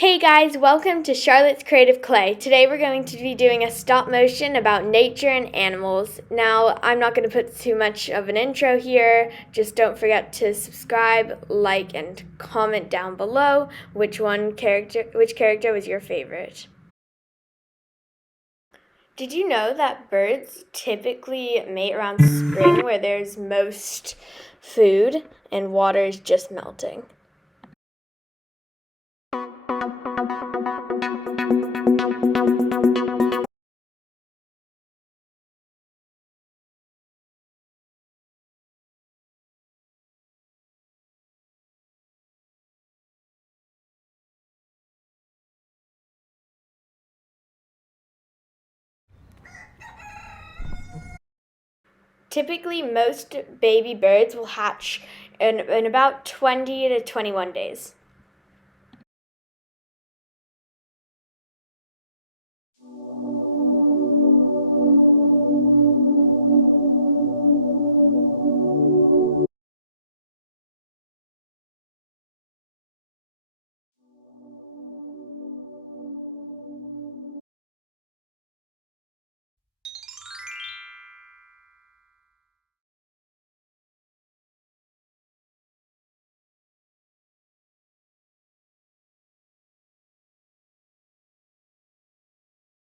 Hey guys, welcome to Charlotte's Creative Clay. Today we're going to be doing a stop motion about nature and animals. Now, I'm not going to put too much of an intro here. Just don't forget to subscribe, like, and comment down below which character was your favorite. Did you know that birds typically mate around spring where there's most food and water is just melting? Typically, most baby birds will hatch in about 20 to 21 days.